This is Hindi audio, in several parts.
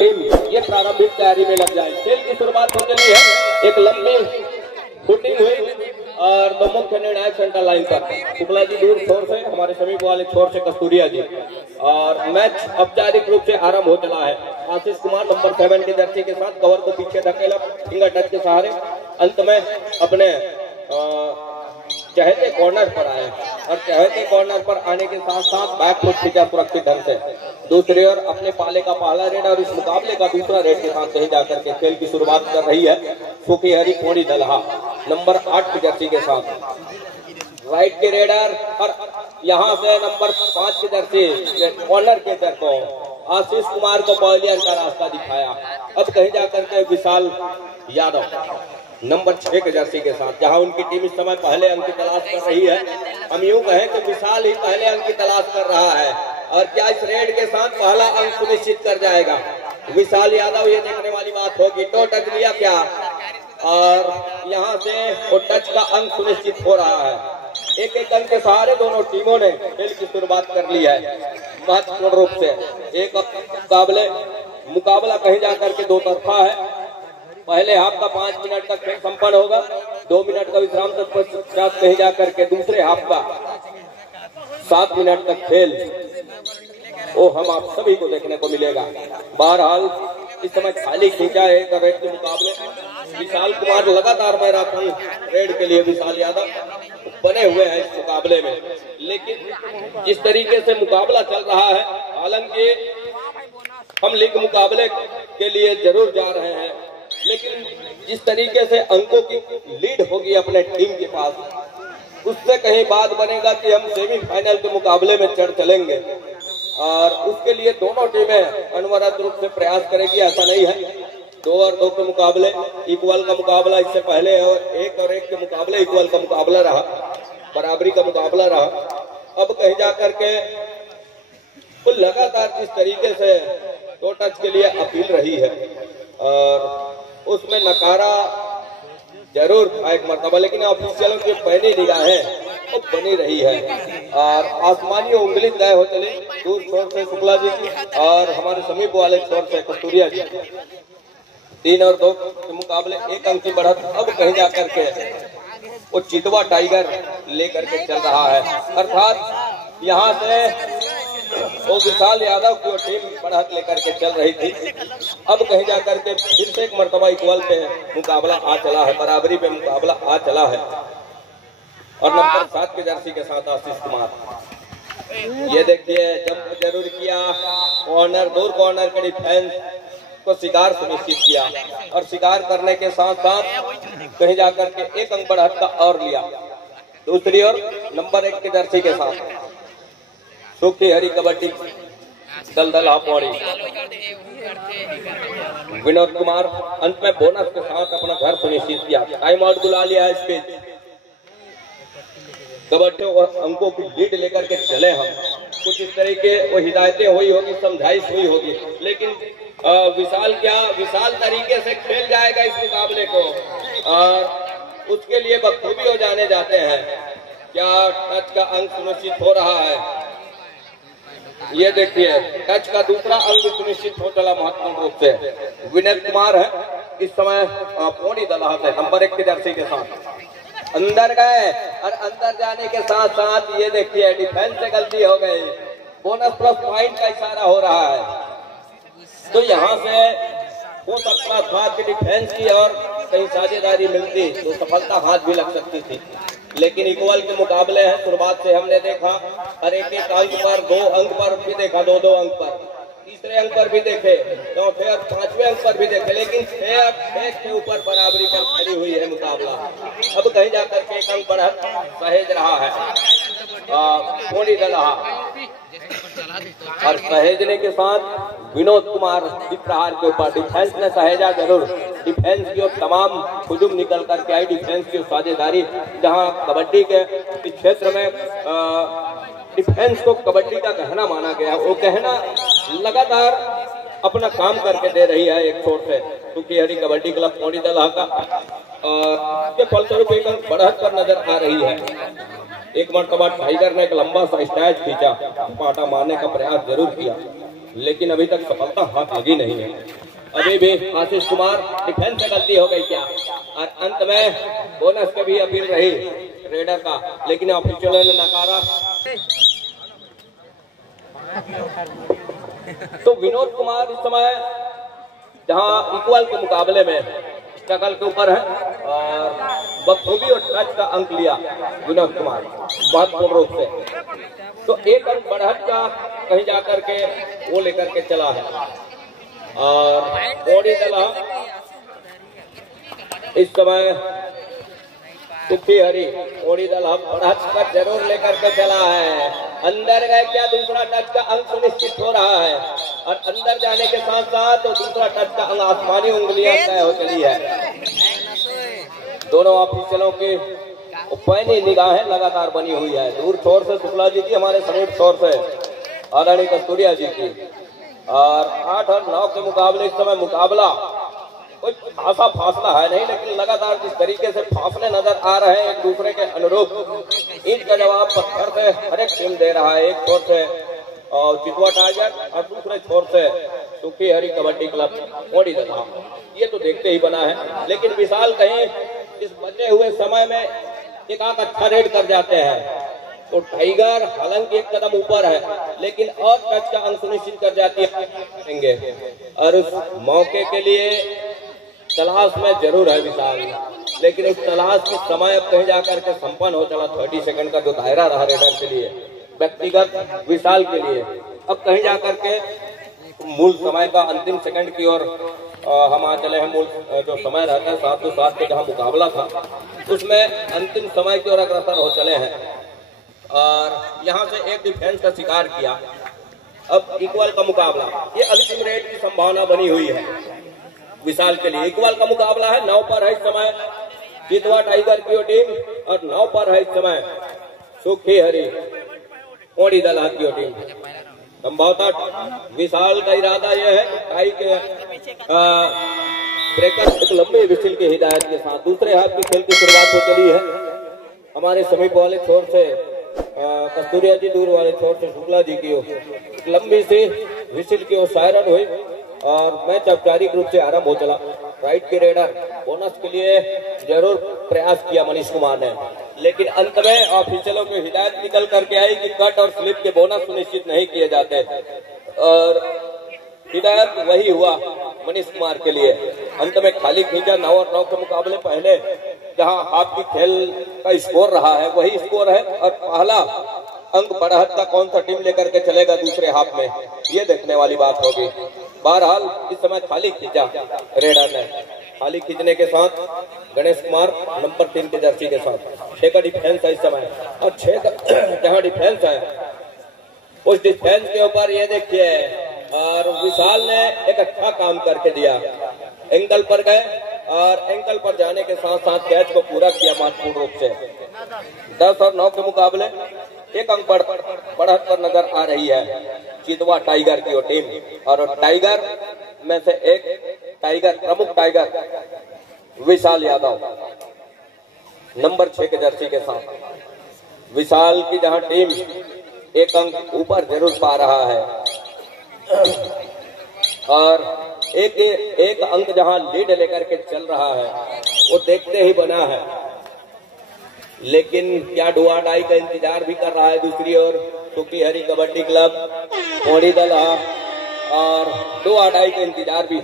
ये प्रारंभिक तैयारी में लग जाए। खेल की शुरुआत होने लगी है। एक लंबी शूटिंग हुई और दो मुख्य निर्णायक सेंटर लाइन पर शुक्ला जी दूर छोर से, हमारे समीप वाले छोर से कस्तूरिया जी, और मैच औपचारिक रूप से आरंभ हो चला है। आशीष कुमार नंबर 7 की जर्सी के साथ कवर को पीछे धकेला फिंगर टच के सहारे अंत में अपने चहेते कॉर्नर पर आए और चहेते कॉर्नर पर आने के साथ साथ बैक फुट खींचा सुरक्षित ढंग से। दूसरी ओर अपने पाले का पहला रेड और इस मुकाबले का दूसरा रेड के साथ कहीं जाकर के खेल की शुरुआत कर रही है सुखी हरी पोड़ी दलहा नंबर 8 की जर्सी के साथ। राइट के रेडर और यहाँ से नंबर 5 की जर्सी कॉर्नर के दर को आशीष कुमार को पवेलियन का रास्ता दिखाया। अब कहीं जाकर के विशाल यादव नंबर 6 के जर्सी के साथ, जहां उनकी टीम इस समय पहले अंक की तलाश कर रही है। हम यूं कहें कि विशाल ही पहले अंक की तलाश कर रहा है और क्या इस रेड के साथ पहला अंक सुनिश्चित कर जाएगा विशाल यादव, ये देखने वाली बात होगी। तो टच लिया क्या और यहां से वो टच का अंक सुनिश्चित हो रहा है। एक एक अंक के सहारे दोनों टीमों ने खेल की शुरुआत कर ली है महत्वपूर्ण रूप से। एक मुकाबला कहीं जाकर के दो तरफा है। पहले हाफ का 5 मिनट का खेल संपन्न होगा, 2 मिनट का विश्राम तत्पश्चात कहीं जाकर के दूसरे हाफ का 7 मिनट का खेल वो हम आप सभी को देखने को मिलेगा। बहरहाल इस समय खाली खींचा है रेड के मुकाबले। विशाल कुमार लगातार मैराथन रेड के लिए विशाल यादव बने हुए हैं इस मुकाबले में, लेकिन जिस तरीके से मुकाबला चल रहा है, हालांकि हम लीग मुकाबले के लिए जरूर जा रहे हैं, लेकिन जिस तरीके से अंकों की लीड होगी अपने टीम के पास, उससे कहीं बात बनेगा कि हम सेमीफाइनल के मुकाबले में चढ़ चलेंगे और उसके लिए दोनों टीमें अनवरत रूप से प्रयास करेगी। ऐसा नहीं है 2 और 2 के मुकाबले इक्वल का मुकाबला इससे पहले 1 और 1 के मुकाबले इक्वल का मुकाबला रहा, बराबरी का मुकाबला रहा। अब कहीं जाकर के कुल लगातार जिस तरीके से दो टच के लिए अपील रही है और उसमें नकारा जरूर एक मर्तबा, लेकिन ऑफिशियलों की पैनी निगाहें वो बनी रही है और आसमानी उंगली तय हो चली दूर छोर से शुक्ला जी की और हमारे समीप वाले छोर से कस्तूरिया जी। 3 और 2 के मुकाबले 1 अंक की बढ़त अब कहीं जाकर के वो चितवा टाइगर लेकर के चल रहा है, अर्थात यहाँ से वो विशाल यादव की टीम बढ़त लेकर के चल रही थी। अब कहीं जाकर के फिर से एक मर्तबा इक्वल पे मुकाबला आ चला है, बराबरी पे मुकाबला आ चला है और नंबर 7 के जर्सी के साथ आशीष कुमार। ये देखिए जंप जरूर किया, कॉर्नर दूर कॉर्नर के डिफेंस को शिकार सुनिश्चित किया और शिकार करने के साथ साथ कहीं जाकर के 1 अंक बढ़त का और लिया। दूसरी ओर नंबर 1 के जर्सी के साथ सुखी हरी कबड्डी दलदल हापौड़ी विनोद कुमार अंत में बोनस के साथ अपना घर सुनिश्चित किया। टाइम आउट बुला लिया है इस कबड्डी और अंकों की लीड लेकर के चले हम। कुछ इस तरीके वो हिदायतें हुई होगी, समझाइश हुई होगी, लेकिन विशाल तरीके से खेल जाएगा इस मुकाबले को और उसके लिए बखूबी हो जाने जाते हैं। क्या टच का अंक सुनिश्चित हो रहा है? ये देखिए टच का दूसरा अंक सुनिश्चित हो चला महत्वपूर्ण रूप से। विनोद कुमार है इस समय पोड़ी दलहा से नंबर 1 की जर्सी के साथ अंदर गए और अंदर जाने के साथ साथ ये देखिए डिफेंस से गलती हो गई, बोनस प्लस पॉइंट का इशारा हो रहा है। तो यहाँ से हो सकता था कि डिफेंस की और कहीं साझेदारी मिलती तो सफलता हाथ भी लग सकती थी, लेकिन इक्वल के मुकाबले हैं। शुरुआत से हमने देखा और एक अंक पर 2 अंक पर भी देखा, 2 अंक पर, तीसरे अंक पर भी देखे, चौथे और 5वें अंक पर भी देखे, लेकिन 6 के ऊपर बराबरी पर खड़ी हुई है मुकाबला। अब कहीं जाकर के 1 अंक बढ़त सहेज रहा है पोड़ी दलहा और सहेजने के साथ विनोद कुमार प्रहार के ऊपर डिफेंस ने सहेजा जरूर। डिफेंस की और तमाम हुजूम निकल करके आई, डिफेंस की साझेदारी, जहां कबड्डी के क्षेत्र में डिफेंस को कबड्डी का गहना माना गया, वो गहना लगातार अपना काम करके दे रही है एक छोर से क्योंकि हरी कबड्डी क्लब पोड़ी दलहा का और फलस्वरूप 1 अंक बढ़त पर नजर आ रही है। एक मरतबा टाइगर ने एक लंबा सा स्टैच खींचा, पाटा मारने का प्रयास जरूर किया, लेकिन अभी तक सफलता हाथ लगी नहीं है। अभी भी आशीष कुमार डिफेंस से गलती हो गई क्या, और अंत में बोनस के भी अपील रही रेडर का, लेकिन ऑफिशियलों ने नकारा। तो विनोद कुमार इस समय जहां इक्वल के मुकाबले में स्ट्रगल के ऊपर है और बखूबी और टच का अंक लिया विनोद कुमार महत्वपूर्ण रूप से। तो एक अंक बढ़त का कहीं जाकर के वो लेकर के चला है, और बॉडी दला इस समय सुखी हरी ओडी दल बढ़त कर जरूर लेकर के चला है। अंदर गए क्या, दूसरा टच का अंक सुनिश्चित हो रहा है, और अंदर जाने के साथ साथ तो दूसरा टच का अंक आसमानी उंगलियां तय हो चली है। दोनों ऑफिसरों की पैनी निगाहें लगातार बनी हुई है। दूर छोर से शुक्ला जी की, हमारे समीप छोर से आदरणीय कस्तूरिया जी की, और 8 और 9 के मुकाबले इस समय मुकाबला कोई खासा फासला है नहीं, लेकिन लगातार जिस तरीके से फासले नजर आ रहे हैं एक दूसरे के अनुरूप, इनका जवाब पत्थर से हर एक टीम दे रहा है। एक छोर से और चितवा टाइगर और दूसरे छोर से सुखी हरी कबड्डी क्लब ओडी दला, ये तो देखते ही बना है। लेकिन विशाल कहीं इस बचे हुए समय में एक आंख अच्छा रेड कर जाते हैं, तो टाइगर हालांकि एक कदम ऊपर है, लेकिन और टच का अंक सुनिश्चित कर जाती है, और उस मौके के लिए तलाश में जरूर है विशाल, लेकिन उस तलाश के समय अब कहीं जाकर के संपन्न हो चला। 30 सेकंड का जो दायरा रहा रेडर के लिए, व्यक्तिगत विशाल के लिए, अब कहीं जाकर के मूल समय का अंतिम सेकंड की ओर हम आ चले हैं। मूल जो समय रहता है 7-7 के जहां मुकाबला था, उसमें अंतिम समय की ओर अग्रसर हो चले हैं, और यहाँ से एक डिफेंस का शिकार किया। अब इक्वल का मुकाबला, ये अंतिम रेड की संभावना बनी हुई है विशाल के लिए। इक्वल का मुकाबला है, 9 पर है इस समय चितवा टाइगर की टीम, और 9 पर है इस समय सुखी हरी ओडी दला की टीम। संभवतः विशाल का इरादा यह है कि टाई के ब्रेकर एक लंबे विसिल की हिदायत के साथ दूसरे हाथ की खेल की शुरुआत हो चली है। हमारे समीप वाले छोर से कस्तूरिया जी, दूर वाले छोर से शुक्ला जी की लंबी सी विसिल की सायरन हुई, और मैच औपचारिक रूप से आरंभ हो चला। राइट के रेडर बोनस के लिए जरूर प्रयास किया मनीष कुमार ने, लेकिन अंत में ऑफिशियलों की हिदायत निकल करके आई कि कट और स्लिप के बोनस सुनिश्चित नहीं किए जाते, और हिदायत वही हुआ मनीष कुमार के लिए। अंत में खाली खींचा। 9 और 9 के मुकाबले पहले जहां आपकी खेल का स्कोर रहा है वही स्कोर है, और पहला अंक बढ़त का कौन सा टीम लेकर के चलेगा दूसरे हाफ में, ये देखने वाली बात होगी। बहरहाल इस समय खाली खींचा रेडर ने, खाली खींचने के साथ गणेश कुमार नंबर 3 के जर्सी के साथ 6 का डिफेंस है इस समय, और 6 का जहां डिफेंस है उस डिफेंस के ऊपर ये देखिए, और विशाल ने एक अच्छा काम करके दिया। एंकल पर गए, और एंकल पर जाने के साथ साथ कैच को पूरा किया महत्वपूर्ण रूप से। 10 और 9 के मुकाबले एक अंक बढ़त पर नजर आ रही है चितवा टाइगर की टीम, और टाइगर में से एक टाइगर, प्रमुख टाइगर विशाल यादव नंबर 6 के जर्सी के साथ। विशाल की जहां टीम एक अंक ऊपर जरूर पा रहा है, और एक अंक जहां लीड लेकर के चल रहा है वो देखते ही बना है, लेकिन क्या डुआ डाई का इंतजार भी कर रहा है दूसरी ओर सुखी हरी कबड्डी क्लब ओडी दला, और डुआ डाई का इंतजार भी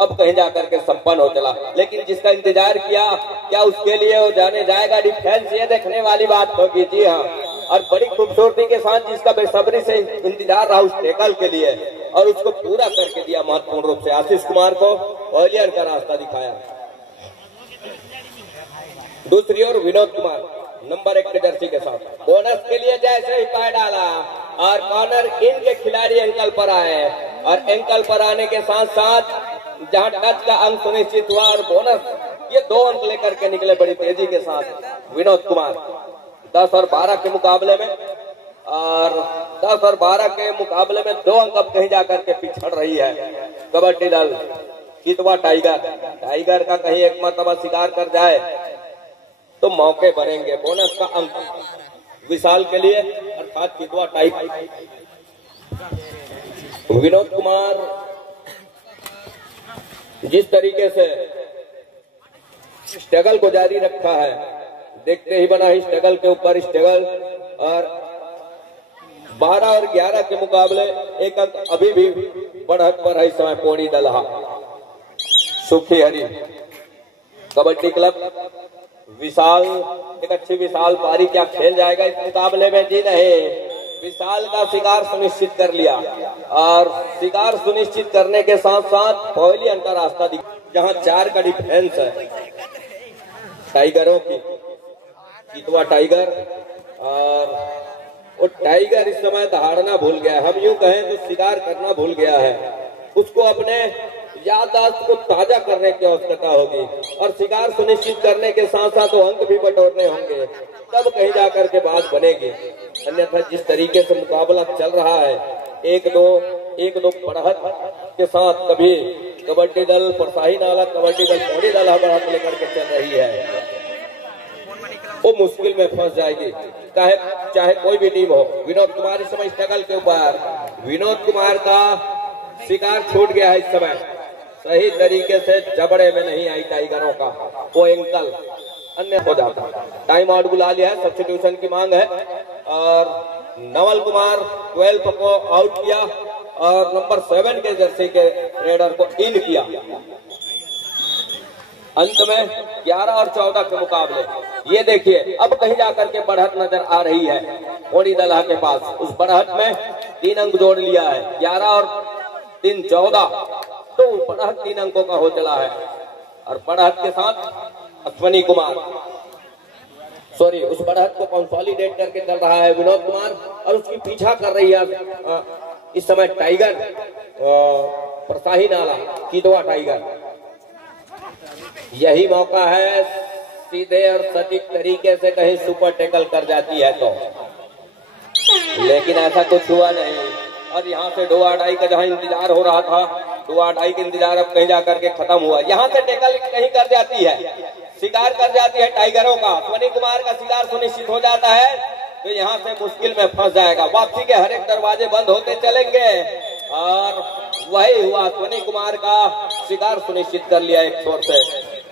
अब कहीं जाकर के संपन्न हो चला। लेकिन जिसका इंतजार किया क्या उसके लिए वो जाने जाएगा डिफेंस, ये देखने वाली बात होगी। जी हाँ, और बड़ी खूबसूरती के साथ जिसका बेसब्री से इंतजार रहा उस टेकल के लिए, और उसको पूरा करके दिया महत्वपूर्ण रूप से। आशीष कुमार को ऑलियर का रास्ता दिखाया। दूसरी ओर विनोद कुमार नंबर 1 के जर्सी के साथ बोनस के लिए जैसे ही पैर डाला, और कॉर्नर इन के खिलाड़ी एंकल पर आए, और एंकल पर आने के साथ साथ जहां टच का अंक सुनिश्चित हुआ और बोनस, ये 2 अंक लेकर के निकले बड़ी तेजी के साथ विनोद कुमार। 10 और 12 के मुकाबले में, और 10 और 12 के मुकाबले में 2 अंक अब कहीं जाकर के पिछड़ रही है कबड्डी दल चितवा टाइगर। टाइगर का कहीं एक मरतबा शिकार कर जाए तो मौके बनेंगे। बोनस का अंक विशाल के लिए, अर्थात चितवा टाइगर विनोद कुमार जिस तरीके से स्ट्रगल को जारी रखा है, देखते ही बना ही स्ट्रगल के ऊपर स्ट्रगल, और 12 और 11 के मुकाबले एक अंक अभी भी बढ़त पर है इस समय पौड़ी दलहा। सुखी हरी कबड्डी क्लब विशाल, एक अच्छी विशाल पारी क्या खेल जाएगा इस मुकाबले में? जी नहीं, विशाल का शिकार सुनिश्चित कर लिया, और शिकार सुनिश्चित करने के साथ साथ पवेलियन का रास्ता दिखा, जहां 4 का डिफेंस है टाइगरों की। चितवा टाइगर, और वो टाइगर इस समय दहाड़ना भूल गया है, हम यूं कहें तो शिकार करना भूल गया है। उसको अपने याददाश्त को ताजा करने की आवश्यकता होगी, और शिकार सुनिश्चित करने के साथ साथ वो अंक भी बटोरने होंगे, तब कहीं जाकर के बात बनेगी। अन्यथा जिस तरीके से मुकाबला चल रहा है, 1-2 बढ़त के साथ, कभी कबड्डी दल परसाही नाला, कबड्डी दल पौड़ी दल बढ़त लेकर के चल रही है, वो मुश्किल में फंस जाएगी, चाहे कोई भी टीम हो। विनोद कुमार इस समय स्ट्रगल के ऊपर, विनोद कुमार का शिकार छूट गया है इस समय, सही तरीके से जबड़े में नहीं आई टाइगरों का, वो एंकल अन्य हो जाता। टाइम आउट बुला लिया है, सब्स्टिट्यूशन की मांग है, और नवल कुमार 12 को आउट किया और नंबर 7 के जर्सी के रेडर को इन किया। अंत में 11 और 14 के मुकाबले, ये देखिए अब कहीं जाकर के बढ़त नजर आ रही है पौड़ी दलहा के पास। उस बढ़त में 3 अंक जोड़ लिया है, 11 और 3 14, तो बढ़त 3 अंकों का हो चला है। और बढ़त के साथ अश्वनी कुमार, सॉरी, उस बढ़त को कंसोलिडेट करके चल रहा है विनोद कुमार, और उसकी पीछा कर रही है इस समय टाइगर परसाही नाला, चितवा टाइगर। यही मौका है सीधे और सटीक तरीके से कहीं सुपर टैकल कर जाती है तो, लेकिन ऐसा कुछ हुआ नहीं। और यहाँ से डोआ डाई का जहाँ इंतजार हो रहा था, डोआ डाई का इंतजार अब कहीं जाकर के खत्म हुआ। यहाँ से टैकल कहीं कर जाती है, शिकार कर जाती है टाइगरों का, अश्वनी कुमार का शिकार सुनिश्चित हो जाता है, तो यहाँ से मुश्किल में फंस जाएगा। वापसी के हर एक दरवाजे बंद होते चलेंगे, और वही हुआ, अश्वनी कुमार का शिकार सुनिश्चित कर लिया एक छोर से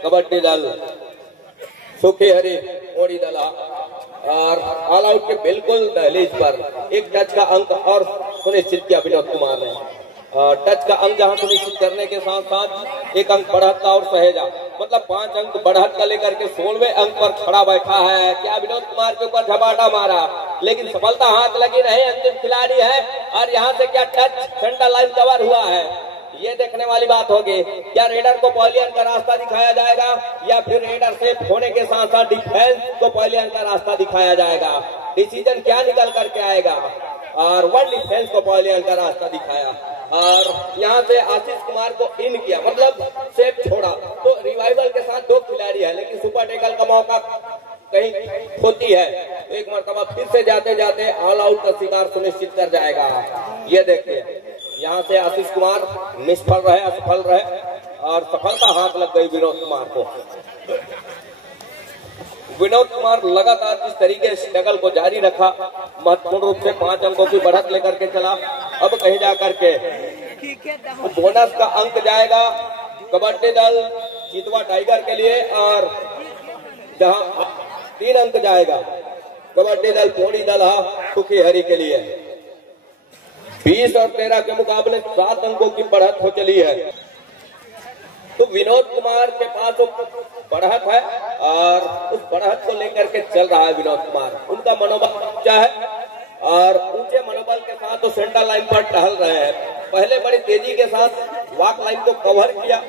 कबड्डी दल सुखी हरी पौड़ी दलहा। और ऑल आउट के बिल्कुल दहलीज पर एक टच का अंक और सुनिश्चित किया विनोद कुमार ने। टच का अंक जहां सुनिश्चित करने के साथ साथ 1 अंक बढ़त का और सहेजा, मतलब 5 अंक बढ़त का लेकर के 16वें अंक पर खड़ा बैठा है। क्या विनोद कुमार के ऊपर झपाटा मारा, लेकिन सफलता हाथ लगी नहीं, अंतिम खिलाड़ी है। और यहाँ से क्या टच सेंटर लाइन कवर हुआ है, ये देखने वाली बात होगी। क्या रेडर को पवेलियन का रास्ता दिखाया जाएगा, या फिर रेडर सेफ होने के साथ साथ डिफेंस को पवेलियन का रास्ता दिखाया जाएगा? डिसीजन क्या निकल करके आएगा? और वन डिफेंस को पवेलियन का रास्ता दिखाया, और यहाँ से आशीष कुमार को इन किया, मतलब सेफ छोड़ा। तो रिवाइवल के साथ 2 खिलाड़ी है, लेकिन सुपर टैकल का मौका कहीं होती है, एक मरतबा फिर से जाते जाते ऑल आउट का शिकार सुनिश्चित कर जाएगा। ये देखिए, यहाँ से आशीष कुमार निष्फल रहे, असफल रहे, और सफलता हाथ लग गई विनोद कुमार को। विनोद कुमार लगातार जिस तरीके से स्ट्रगल को जारी रखा, महत्वपूर्ण रूप से 5 अंकों की बढ़त लेकर के चला। अब कहीं जाकर के बोनस का अंक जाएगा कबड्डी दल चितवा टाइगर के लिए, और जहां 3 अंक जाएगा कबड्डी दल पौड़ी दलहा सुखी हरी के लिए। 20 और 13 के मुकाबले 7 अंकों की बढ़त हो चली है। तो विनोद कुमार के पास बढ़त है, और उस बढ़त को लेकर के चल रहा है विनोद कुमार। उनका मनोबल ऊंचा है, और ऊंचे मनोबल के साथ वो सेंटर लाइन पर टहल रहे हैं। पहले बड़ी तेजी के साथ वॉक लाइन को कवर किया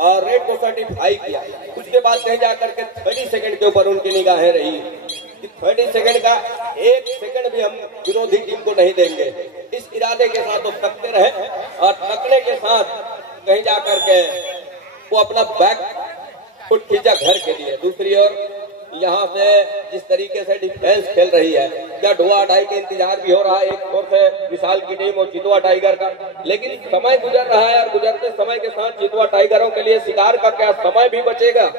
और रेड को सर्टिफाई किया। उसके बाद कहीं जाकर के 30 सेकंड के ऊपर उनकी निगाहें रही कि 30 सेकंड का 1 सेकंड भी हम विरोधी टीम को नहीं देंगे। इस इरादे के साथ वो तकते रहे, और तकने के साथ कहीं जाकर के वो अपना बैक फुट खींचा घर के लिए। दूसरी ओर यहाँ से जिस तरीके से डिफेंस खेल रही है, क्या डोआ डाई के इंतजार भी हो रहा है एक ओर से विशाल की टीम और चितवा टाइगर का, लेकिन समय गुजर रहा है, और गुजरते समय के साथ चितवा टाइगरों के लिए शिकार का क्या समय भी बचेगा,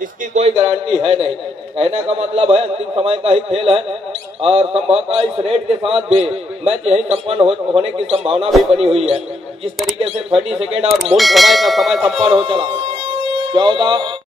इसकी कोई गारंटी है नहीं। कहने का मतलब है अंतिम समय का ही खेल है, और संभवतः इस रेट के साथ भी मैच यही संपन्न होने की संभावना भी बनी हुई है। जिस तरीके से 30 सेकेंड और मूल समय का समय संपन्न हो चला 14